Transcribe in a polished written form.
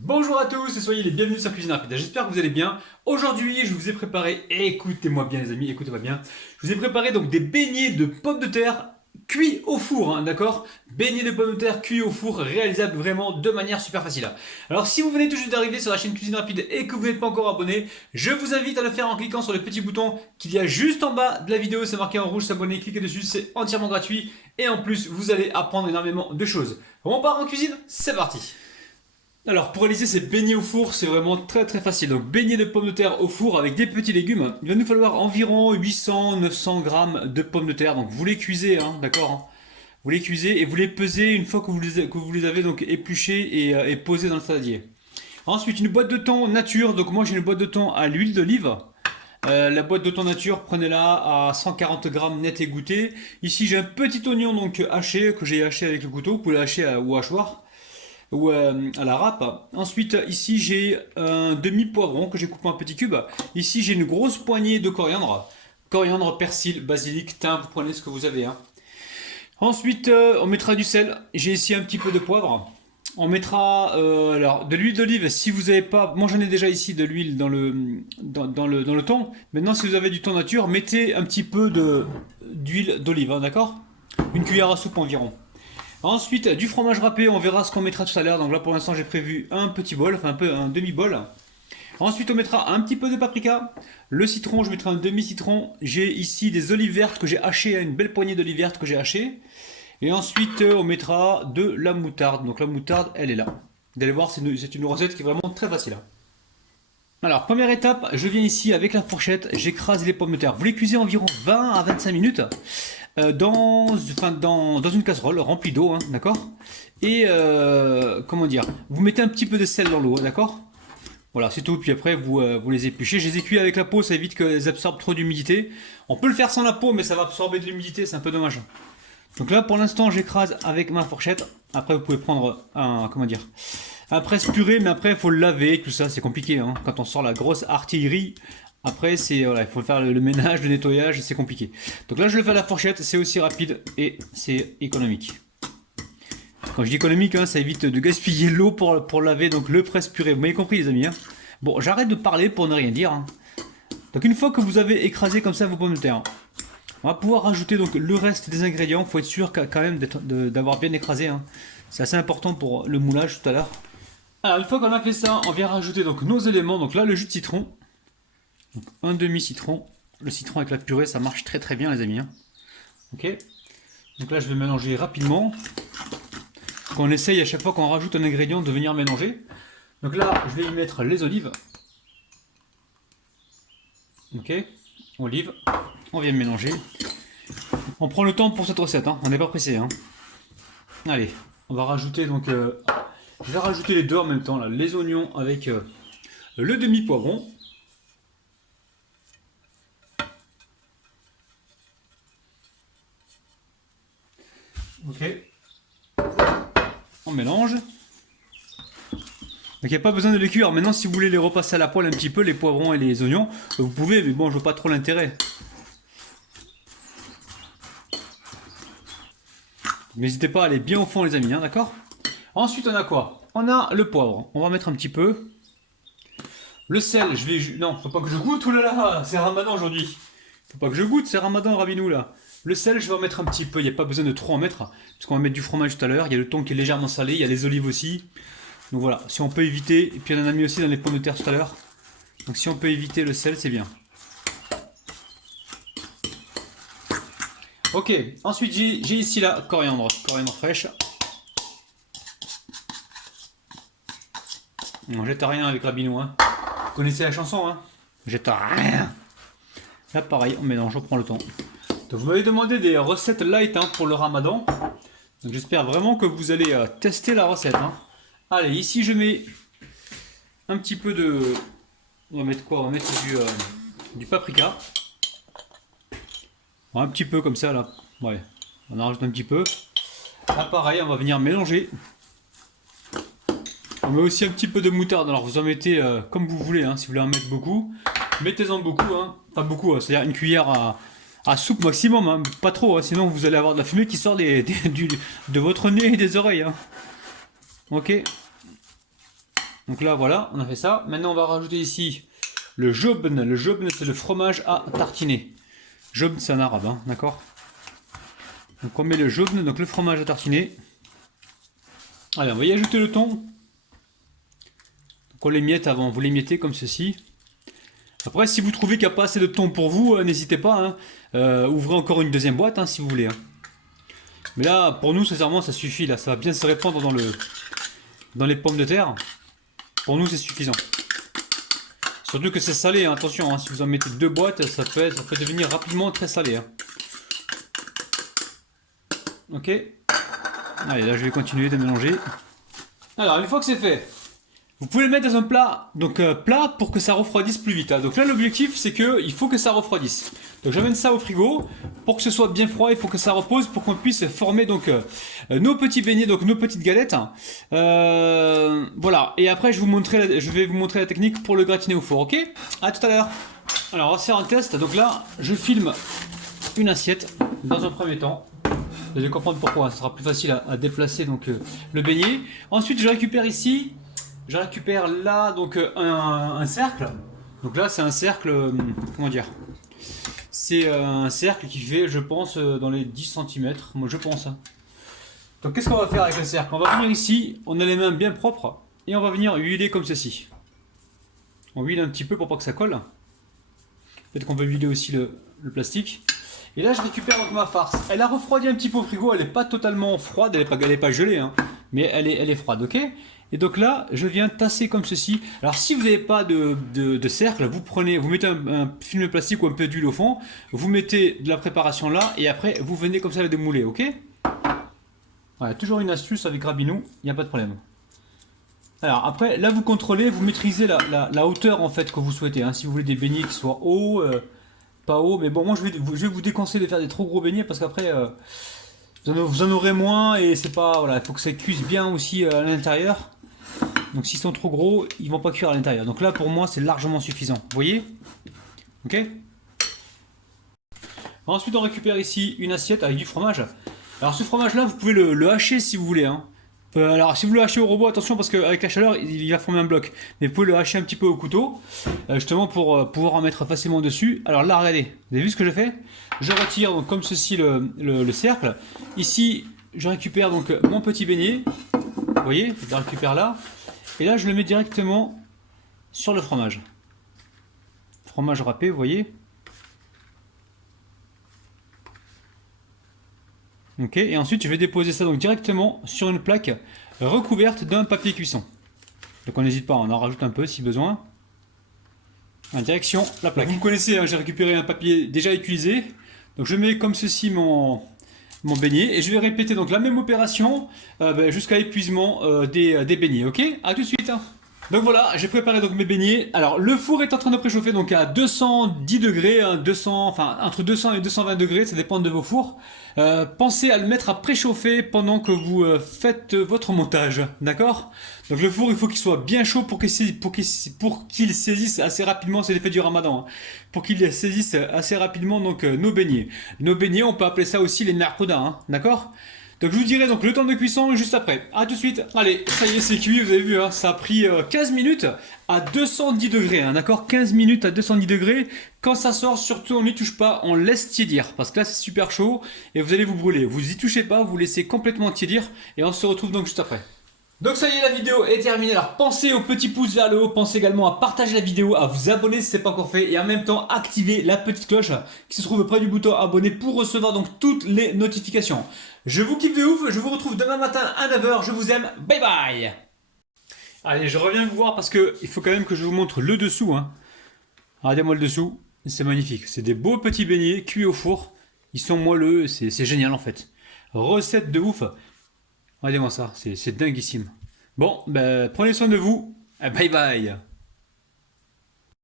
Bonjour à tous et soyez les bienvenus sur Cuisine Rapide. J'espère que vous allez bien. Aujourd'hui, je vous ai préparé, écoutez-moi bien les amis, écoutez-moi bien. Je vous ai préparé donc des beignets de pommes de terre cuits au four, hein, d'accord? Beignets de pommes de terre cuits au four, réalisables vraiment de manière super facile. Alors si vous venez tout juste d'arriver sur la chaîne Cuisine Rapide et que vous n'êtes pas encore abonné, je vous invite à le faire en cliquant sur le petit bouton qu'il y a juste en bas de la vidéo. C'est marqué en rouge s'abonner, cliquez dessus, c'est entièrement gratuit. Et en plus, vous allez apprendre énormément de choses. On part en cuisine, c'est parti! Alors pour réaliser ces beignets au four, c'est vraiment très facile. Donc beignets de pommes de terre au four avec des petits légumes. Il va nous falloir environ 800-900 grammes de pommes de terre. Donc vous les cuisez, hein, d'accord hein. Vous les cuisez et vous les pesez une fois que vous les avez donc épluchés et posés dans le saladier. Ensuite une boîte de thon nature. Donc moi j'ai une boîte de thon à l'huile d'olive. La boîte de thon nature, prenez-la à 140 grammes net égoutté. Ici j'ai un petit oignon donc haché que j'ai haché avec le couteau. Vous pouvez le hacher au hachoir ou à la râpe. Ensuite, ici j'ai un demi-poivron que j'ai coupé en petits cubes. Ici j'ai une grosse poignée de coriandre. Coriandre, persil, basilic, thym, vous prenez ce que vous avez. Hein. Ensuite, on mettra du sel. J'ai ici un petit peu de poivre. On mettra alors de l'huile d'olive si vous n'avez pas. Moi j'en ai déjà ici de l'huile dans le thon. Maintenant, si vous avez du thon nature, mettez un petit peu d'huile d'olive, hein, d'accord? Une cuillère à soupe environ. Ensuite, du fromage râpé, on verra ce qu'on mettra tout à l'heure. Donc là, pour l'instant, j'ai prévu un petit bol, enfin un demi-bol. Ensuite, on mettra un petit peu de paprika. Le citron, je mettrai un demi-citron. J'ai ici des olives vertes que j'ai hachées, une belle poignée d'olives vertes que j'ai hachées. Et ensuite, on mettra de la moutarde. Donc la moutarde, elle est là. Vous allez voir, c'est une recette qui est vraiment très facile. Alors, première étape, je viens ici avec la fourchette, j'écrase les pommes de terre. Vous les cuisez environ 20 à 25 minutes dans une casserole remplie d'eau, hein, d'accord? Et comment dire, vous mettez un petit peu de sel dans l'eau, hein, d'accord? Voilà, c'est tout. Puis après, vous les épluchez. Je les ai cuits avec la peau, ça évite qu'elles absorbent trop d'humidité. On peut le faire sans la peau, mais ça va absorber de l'humidité, c'est un peu dommage. Donc là, pour l'instant, j'écrase avec ma fourchette. Après, vous pouvez prendre comment dire, un presse-purée, mais après, il faut le laver, tout ça, c'est compliqué. Hein. Quand on sort la grosse artillerie, après, voilà, il faut faire le ménage, le nettoyage, c'est compliqué. Donc là, je le fais à la fourchette, c'est aussi rapide et c'est économique. Quand je dis économique, hein, ça évite de gaspiller l'eau pour laver donc le presse-purée. Vous m'avez compris, les amis. Hein. Bon, j'arrête de parler pour ne rien dire. Hein. Donc une fois que vous avez écrasé comme ça vos pommes de terre, on va pouvoir rajouter donc le reste des ingrédients. Il faut être sûr quand même d'avoir bien écrasé. Hein. C'est assez important pour le moulage tout à l'heure. Alors une fois qu'on a fait ça, on vient rajouter donc nos éléments. Donc là, le jus de citron. Donc un demi-citron. Le citron avec la purée, ça marche très bien, les amis. Hein. Ok. Donc là, je vais mélanger rapidement. On essaye à chaque fois qu'on rajoute un ingrédient de venir mélanger. Donc là, je vais y mettre les olives. Ok. Olives. On vient mélanger. On prend le temps pour cette recette. Hein. On n'est pas pressé. Hein. Allez, on va rajouter donc. Je vais rajouter les deux en même temps là, les oignons avec le demi-poivron. Ok. On mélange. Donc il n'y a pas besoin de les cuire. Maintenant, si vous voulez les repasser à la poêle un petit peu, les poivrons et les oignons, vous pouvez, mais bon, je vois pas trop l'intérêt. N'hésitez pas à aller bien au fond, les amis, hein, d'accord? Ensuite, on a quoi? On a le poivre. On va mettre un petit peu. Le sel, je vais... Non, faut pas que je goûte, oulala, c'est Ramadan aujourd'hui. Faut pas que je goûte, c'est Ramadan, rabinou là. Le sel, je vais en mettre un petit peu, il n'y a pas besoin de trop en mettre, parce qu'on va mettre du fromage tout à l'heure, il y a le thon qui est légèrement salé, il y a les olives aussi. Donc voilà, si on peut éviter, et puis on en a mis aussi dans les pommes de terre tout à l'heure. Donc si on peut éviter le sel, c'est bien. Ok, ensuite j'ai ici la coriandre fraîche. On jette à rien avec Rabinou, hein. Vous connaissez la chanson, hein? Jette à rien. Là pareil, on mélange, on prend le temps. Donc vous m'avez demandé des recettes light hein, pour le ramadan. Donc j'espère vraiment que vous allez tester la recette. Hein. Allez, ici je mets un petit peu de... On va mettre quoi? On va mettre du paprika. Un petit peu comme ça là. Ouais, on en rajoute un petit peu. Là pareil, on va venir mélanger. On met aussi un petit peu de moutarde. Alors vous en mettez comme vous voulez. Hein. Si vous voulez en mettre beaucoup, mettez-en beaucoup. Hein. Pas beaucoup, hein. C'est-à-dire une cuillère à soupe maximum. Hein. Pas trop, hein. Sinon vous allez avoir de la fumée qui sort de votre nez et des oreilles. Hein. Ok. Donc là, voilà, on a fait ça. Maintenant, on va rajouter ici le jobn. Le jobn, c'est le fromage à tartiner. Jobn, c'est en arabe, hein, d'accord? Donc on met le jobn, donc le fromage à tartiner. Allez, on va y ajouter le thon. Donc on l'émiette avant, vous l'émiettez comme ceci. Après, si vous trouvez qu'il n'y a pas assez de thon pour vous, n'hésitez pas, hein. Ouvrez encore une deuxième boîte, hein, si vous voulez. Hein. Mais là, pour nous, sincèrement, ça suffit. Là, ça va bien se répandre dans les pommes de terre. Pour nous, c'est suffisant. Surtout que c'est salé, hein. Attention, hein, si vous en mettez 2 boîtes, ça peut devenir rapidement très salé. Hein. Ok. Allez, là, je vais continuer de mélanger. Alors, une fois que c'est fait, vous pouvez le mettre dans un plat, donc plat pour que ça refroidisse plus vite. Hein. Donc là, l'objectif, c'est qu'il faut que ça refroidisse. Donc j'amène ça au frigo. Pour que ce soit bien froid, il faut que ça repose pour qu'on puisse former donc nos petits beignets, donc nos petites galettes. Voilà. Et après, je vais vous montrer la technique pour le gratiner au four. Ok? À tout à l'heure. Alors, on va faire un test. Donc là, je filme une assiette dans un premier temps. Vous allez comprendre pourquoi. Ce sera plus facile à déplacer donc le beignet. Ensuite, je récupère ici. Je récupère là donc un cercle. Donc là c'est un cercle, comment dire, c'est un cercle qui fait je pense dans les 10 cm, moi je pense. Hein. Donc qu'est-ce qu'on va faire avec le cercle? On va venir ici, on a les mains bien propres et on va venir huiler comme ceci. On huile un petit peu pour pas que ça colle. Peut-être qu'on va huiler aussi le plastique. Et là je récupère donc ma farce. Elle a refroidi un petit peu au frigo, elle n'est pas totalement froide, elle n'est pas gelée, hein, mais elle est froide, ok? Et donc là, je viens tasser comme ceci. Alors si vous n'avez pas de cercle, vous mettez un film plastique ou un peu d'huile au fond, vous mettez de la préparation là, et après vous venez comme ça le démouler, ok? Voilà, toujours une astuce avec Rabinou, il n'y a pas de problème. Alors après, là vous contrôlez, vous maîtrisez la hauteur en fait que vous souhaitez. Hein. Si vous voulez des beignets qui soient hauts, pas hauts, mais bon, moi je vais vous déconseiller de faire des trop gros beignets parce qu'après vous en aurez moins et c'est pas, voilà, il faut que ça cuise bien aussi à l'intérieur. Donc s'ils sont trop gros, ils vont pas cuire à l'intérieur. Donc là pour moi c'est largement suffisant. Vous voyez? Ok. Ensuite on récupère ici une assiette avec du fromage. Alors ce fromage là vous pouvez le hacher si vous voulez. Hein. Alors si vous le hachez au robot, attention parce qu'avec la chaleur il va former un bloc. Mais vous pouvez le hacher un petit peu au couteau. Justement pour pouvoir en mettre facilement dessus. Alors là regardez, vous avez vu ce que je fais? Je retire donc comme ceci le cercle. Ici je récupère donc mon petit beignet. Vous voyez? Je le récupère là. Et là, je le mets directement sur le fromage. Fromage râpé, vous voyez. Ok, et ensuite, je vais déposer ça donc directement sur une plaque recouverte d'un papier cuisson. Donc on n'hésite pas, on en rajoute un peu si besoin. En direction, la plaque. Vous me connaissez, hein, j'ai récupéré un papier déjà utilisé. Donc je mets comme ceci mon beignet et je vais répéter donc la même opération jusqu'à épuisement des beignets, ok? A tout de suite. Hein. Donc voilà, j'ai préparé donc mes beignets. Alors le four est en train de préchauffer donc à 210 degrés, hein, entre 200 et 220 degrés, ça dépend de vos fours. Pensez à le mettre à préchauffer pendant que vous faites votre montage, d'accord? Donc le four, il faut qu'il soit bien chaud pour qu'il saisisse assez rapidement, c'est l'effet du ramadan, hein, pour qu'il saisisse assez rapidement donc nos beignets. Nos beignets, on peut appeler ça aussi les narcodas, hein, d'accord? Donc je vous dirai donc le temps de cuisson juste après. A tout de suite. Allez, ça y est, c'est cuit, vous avez vu, hein, ça a pris 15 minutes à 210 degrés, hein, d'accord? 15 minutes à 210 degrés. Quand ça sort, surtout on n'y touche pas, on laisse tiédir, parce que là c'est super chaud et vous allez vous brûler. Vous y touchez pas, vous laissez complètement tiédir et on se retrouve donc juste après. Donc ça y est, la vidéo est terminée. Alors pensez au petit pouce vers le haut, pensez également à partager la vidéo, à vous abonner si ce n'est pas encore fait et en même temps activer la petite cloche qui se trouve près du bouton abonner pour recevoir donc toutes les notifications. Je vous kiffe de ouf, je vous retrouve demain matin à 9 h, je vous aime, bye bye. Allez, je reviens vous voir parce que il faut quand même que je vous montre le dessous. Hein. Regardez-moi le dessous, c'est magnifique. C'est des beaux petits beignets cuits au four, ils sont moelleux, c'est génial en fait. Recette de ouf. Regardez-moi ça, c'est dinguissime. Bon, ben, prenez soin de vous. Bye bye.